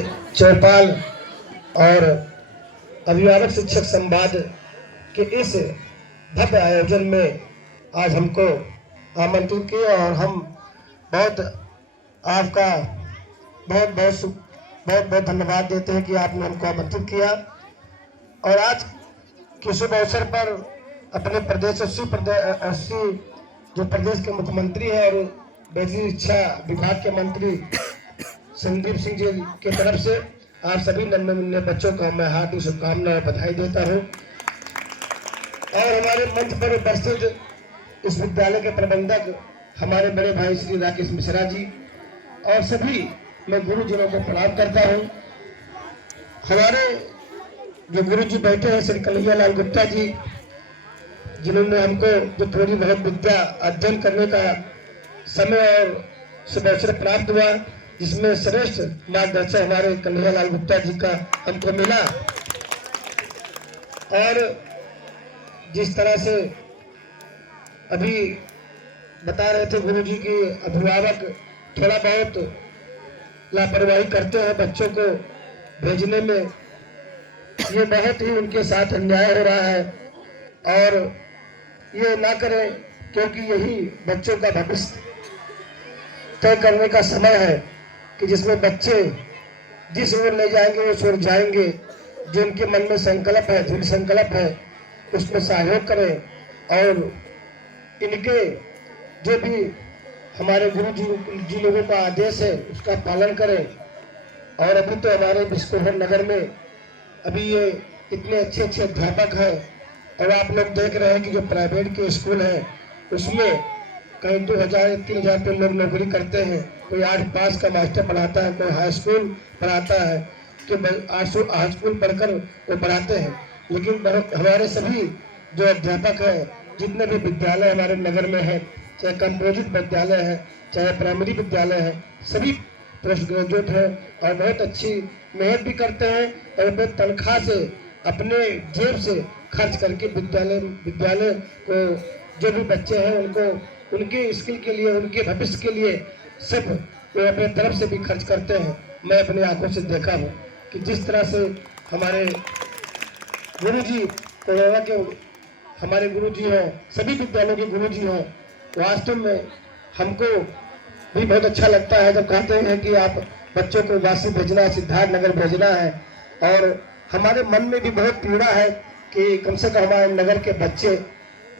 चौपाल और अभिभावक शिक्षक संवाद के इस भव्य आयोजन में आज हमको आमंत्रित किया और हम बहुत आपका बहुत बहुत धन्यवाद देते हैं कि आपने हमको आमंत्रित किया। और आज के शुभ अवसर पर अपने प्रदेश 80 जो प्रदेश के मुख्यमंत्री हैं और बेसिक शिक्षा विभाग के मंत्री संदीप सिंह जी की तरफ से आप सभी नन्हे मुन्ने बच्चों को मैं हार्दिक शुभकामनाएं और बधाई देता हूं। और हमारे मंच पर उपस्थित इस विद्यालय के प्रबंधक हमारे बड़े भाई श्री राकेश मिश्रा जी और सभी मैं गुरुजनों को प्रणाम करता हूं। हमारे जो गुरु जी बैठे हैं श्री कन्हैया लाल गुप्ता जी, जिन्होंने हमको जो थोड़ी बहुत विद्या अध्ययन करने का समय और शुभ अवसर प्राप्त हुआ, जिसमें श्रेष्ठ मार्गदर्शक हमारे कन्हैया लाल गुप्ता जी का हमको मिला। और जिस तरह से अभी बता रहे थे गुरु जी की अभिभावक थोड़ा बहुत लापरवाही करते हैं बच्चों को भेजने में, ये बहुत ही उनके साथ अन्याय हो रहा है और ये ना करें, क्योंकि यही बच्चों का भविष्य तय करने का समय है कि जिसमें बच्चे जिस ओर ले जाएंगे उस ओर जाएंगे। जो उनके मन में संकल्प है, दृढ़ संकल्प है, उसमें सहयोग करें और इनके जो भी हमारे गुरु जी लोगों का आदेश है उसका पालन करें। और अभी तो हमारे बिस्कोहर नगर में अभी ये इतने अच्छे अच्छे अध्यापक हैं और आप लोग देख रहे हैं कि जो प्राइवेट के स्कूल हैं उसमें कहीं 2000-3000 रुपये लोग नौकरी करते हैं। कोई 8 पास का मास्टर पढ़ाता है, कोई हाई स्कूल पढ़ाता है, कि हाई स्कूल पढ़कर वो पढ़ाते हैं। लेकिन हमारे सभी जो अध्यापक हैं, जितने भी विद्यालय हमारे नगर में हैं, चाहे कंपोजिट विद्यालय है, चाहे प्राइमरी विद्यालय है, सभी पोस्ट ग्रेजुएट हैं और बहुत अच्छी मेहनत भी करते हैं और अपने तनख्वाह से अपने जेब से खर्च करके विद्यालय को जो भी बच्चे हैं उनको उनके स्किल के लिए, उनके भविष्य के लिए सब वो अपने तरफ से भी खर्च करते हैं। मैं अपने आंखों से देखा हूँ कि जिस तरह से हमारे गुरु जी कोरोना के हमारे गुरु जी हैं, सभी विद्यालयों के गुरु जी हैं। वास्तव में हमको भी बहुत अच्छा लगता है जब कहते हैं कि आप बच्चों को वासी भेजना है, सिद्धार्थ नगर भेजना है। और हमारे मन में भी बहुत पीड़ा है कि कम से कम हमारे नगर के बच्चे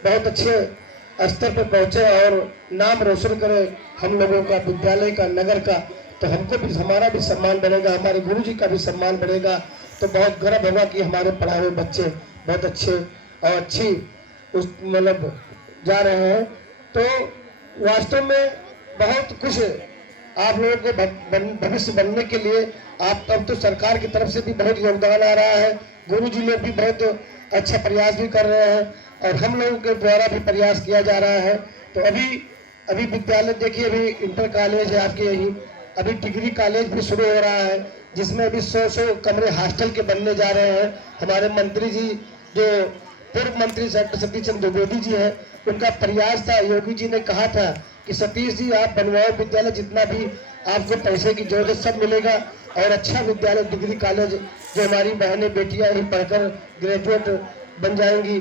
बहुत अच्छे स्तर पर पहुँचे और नाम रोशन करें हम लोगों का, विद्यालय का, नगर का। तो हमको भी, हमारा भी सम्मान बढ़ेगा, हमारे गुरु जी का भी सम्मान बढ़ेगा। तो बहुत गर्व होगा कि हमारे पढ़ाए हुए बच्चे बहुत अच्छे और अच्छी उस मतलब जा रहे हैं। तो वास्तव में बहुत कुछ आप लोगों के भविष्य बनने के लिए आप अब तो सरकार की तरफ से भी बहुत योगदान आ रहा है, गुरु जी लोग भी बहुत अच्छा प्रयास भी कर रहे हैं और हम लोगों के द्वारा भी प्रयास किया जा रहा है। तो अभी विद्यालय देखिए, अभी इंटर कॉलेज है आपके यहीं, अभी डिग्री कॉलेज भी शुरू हो रहा है, जिसमें अभी 100 कमरे हॉस्टल के बनने जा रहे हैं। हमारे मंत्री जी जो पूर्व मंत्री डॉक्टर सतीश चंद्र द्विवेदी जी हैं, उनका प्रयास था, योगी जी ने कहा था कि सतीश जी आप बनवाओ विद्यालय, जितना भी आपको पैसे की जरूरत सब मिलेगा और अच्छा विद्यालय डिग्री कॉलेज जो हमारी बहनें बेटियां यहीं पढ़कर ग्रेजुएट बन जाएंगी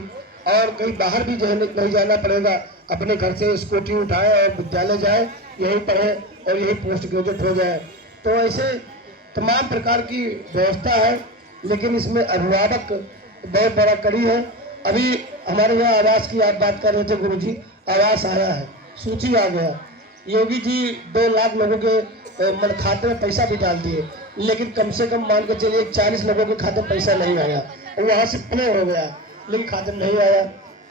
और कहीं बाहर भी नहीं जाना पड़ेगा, अपने घर से स्कूटी उठाए और विद्यालय जाए, यहीं पढ़े और यही पोस्ट ग्रेजुएट हो जाए। तो ऐसे तमाम प्रकार की व्यवस्था है, लेकिन इसमें अभिभावक बहुत बड़ा कड़ी है। अभी हमारे यहाँ आवास की आप बात कर रहे थे गुरु जी, आवास आया है, सूची आ गया, योगी जी 2 लाख लोगों के खाते में पैसा भी डाल दिए, लेकिन कम से कम मान के चलिए 40 लोगों के खाते में पैसा नहीं आया और वहाँ से प्ले हो गया, लेकिन खाते में नहीं आया।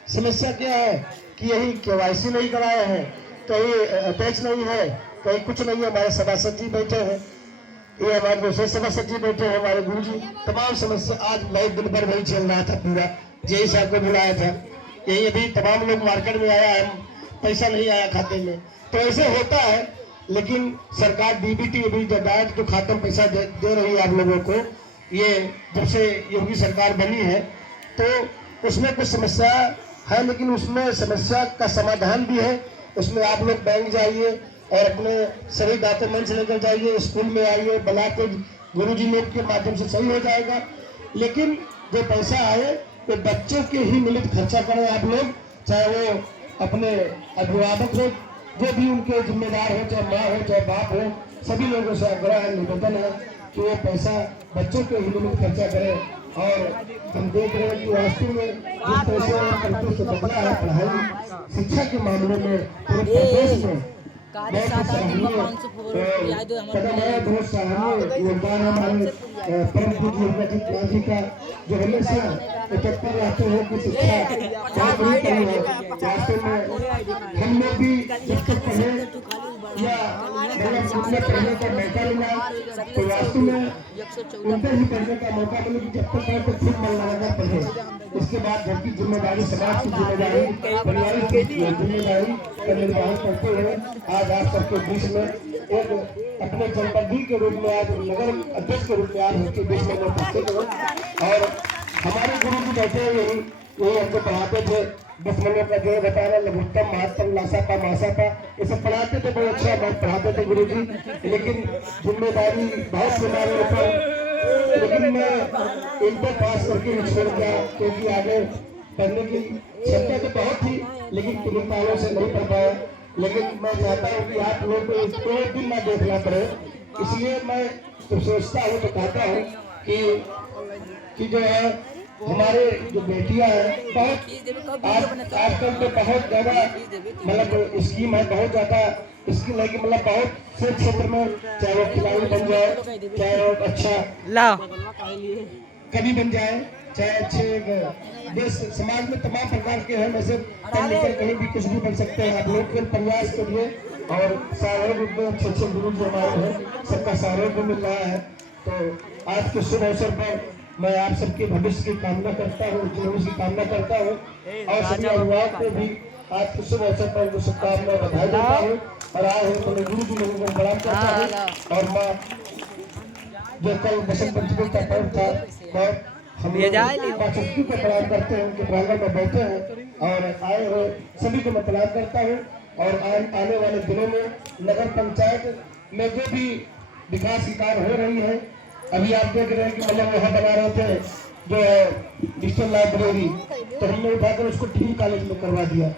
समस्या क्या है कि यही KYC नहीं कराए हैं, कहीं अटैच नहीं है, कहीं कुछ नहीं है। हमारे सभासद जी बैठे हैं, ये हमारे दूसरे सभासद जी बैठे हैं, हमारे गुरु जी, तमाम समस्या आज मैं दिन भर वही चल रहा था पूरा, जेई साहब को बुलाया था, यही अभी तमाम लोग मार्केट में आया है, पैसा नहीं आया खाते में। तो ऐसे होता है, लेकिन सरकार DBT अभी डायरेक्ट जो खाते में पैसा दे रही है आप लोगों को, ये जब से योगी सरकार बनी है तो उसमें कुछ समस्या है, लेकिन उसमें समस्या का समाधान भी है। उसमें आप लोग बैंक जाइए और अपने सभी डॉक्यूमेंट्स लेकर जाइए, स्कूल में आइए, ब्लॉक गुरुजी लोग के माध्यम से सही हो जाएगा। लेकिन जो पैसा आए वो बच्चों के ही मिलित खर्चा करें आप लोग, चाहे वो अपने अभिभावक हो, जो भी उनके जिम्मेदार हो, चाहे माँ हो चाहे बाप हो, सभी लोगों से आग्रह है, निवेदन है कि वो पैसा बच्चों के ही मिलित खर्चा करें। और हम देख रहे हैं कि वास्तव में जिस पैसे और तरीके से बदला है पढ़ाई शिक्षा के मामले में पूरे प्रदेश में बहुत सराहनीय कदम है, बहुत सराहनीय योगदान है हमारे परम पूज्य योगाजीत नाथ जी का, जो हमेशा तत्पर रहते हैं कि शिक्षा बहुत बड़ी पड़ी है। वास्तव में हम लोग भी जब तक पढ़े या मतलब उनमें पढ़ने का मौका मिला तो वास्तव में उनके ही पढ़ने का मौका मिले कि जब तक पढ़े तो खुद मन लगाना पढ़े। उसके बाद घर की जिम्मेदारी, समाज की जिम्मेदारी, परिवार की जिम्मेदारी का निर्वहन करते हुए आज आप सबके बीच में एक अपने जनप्रतिनिधि के रूप में, आज नगर अध्यक्ष के रूप में आज उनके बीच में उपस्थित हुए। और हमारे गुरु जी बैठे हुए यही हमको पढ़ाते थे, 10 महीने का जो बताना लघुत्तम महत्तम लासापा मासापा ये सब पढ़ाते थे, बहुत अच्छा बात पढ़ाते थे गुरु जी। लेकिन जिम्मेदारी बहुत हमारे ऊपर, लेकिन मैं इंटर पास करके छोड़ दिया क्योंकि आगे पढ़ने की क्षमता तो बहुत थी लेकिन किन्हीं कारणों से नहीं पढ़ पाया। लेकिन मैं चाहता हूँ कि आप लोग को कोई दिन ना देखना पड़े, इसलिए मैं जब सोचता हूँ तो कहता हूँ कि जो है हमारे जो बेटियां हैं बहुत आजकल तो बहुत ज्यादा मतलब स्कीम है, बहुत ज्यादा स्कीम है कि मतलब बहुत से क्षेत्र में चाहे वो खिलाड़ी बन जाए, चाहे वो अच्छा कवि बन जाए, चाहे अच्छे देश समाज में तमाम प्रकार के हैं, वैसे पढ़ लिखकर कहीं भी कुछ भी बन सकते हैं। आप लोग के प्रयास करिए और सहयोग रूप में अच्छे गुरु जो हमारे हैं सबका सहयोग भी मिल रहा है। तो आज के शुभ अवसर पर मैं आप सबके भविष्य की कामना करता हूँ, भविष्य की कामना करता हूँ और सभी अभिभावक को भी आज के शुभ अवसर पर शुभकामना बधाई देता हूँ। और आए हो तो मैं गुरु जी लोगों को प्रणाम करता हूँ। और माँ जो कल बसंत पंचमी का पर्व था और हम को प्रणाम करते हैं, उनके प्रांगण में बैठे हैं और आए हुए सभी को मैं प्रणाम करता हूँ। और आने वाले दिनों में नगर पंचायत में जो भी विकास की कार्य हो रही है, अभी आप देख रहे हैं कि मतलब वहाँ बना रहे थे जो है डिजिटल लाइब्रेरी, तो हमने उठाकर उसको डिग्री कॉलेज में करवा दिया।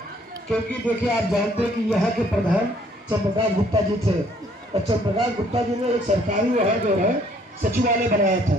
क्योंकि देखिए आप जानते हैं कि यहाँ के प्रधान चंद्रप्रकाश गुप्ता जी थे और चंद्रप्रकाश गुप्ता जी ने एक सरकारी वहाँ जो है सचिवालय बनाया था।